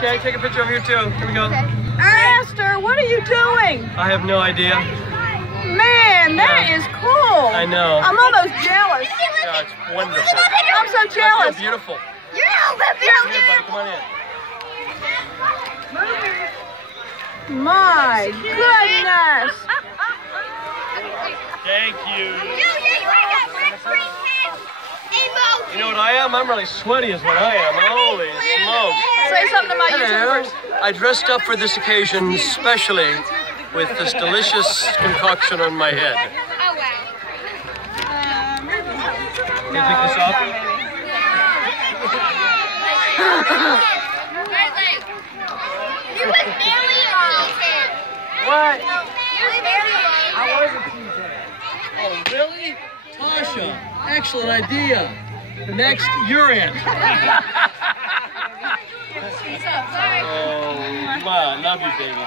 Okay, take a picture over here too. Here we go. Okay. Esther, what are you doing? I have no idea. Man, that is cool. I know. I'm almost jealous. Yeah, it's wonderful. I'm so jealous. It's beautiful. You're a little bit Here, buddy, come on in. My goodness. Thank you. You know what I am? I'm really sweaty is what I am. Holy smokes. Say something to my Hello. YouTubers. I dressed up for this occasion specially with this delicious concoction on my head. Oh, wow. Can you pick this up? You was barely a cheesehead. What? You was barely a I was a cheesehead. Oh, really? Tasha, excellent idea. Next, you're in. Oh, wow, love you, baby.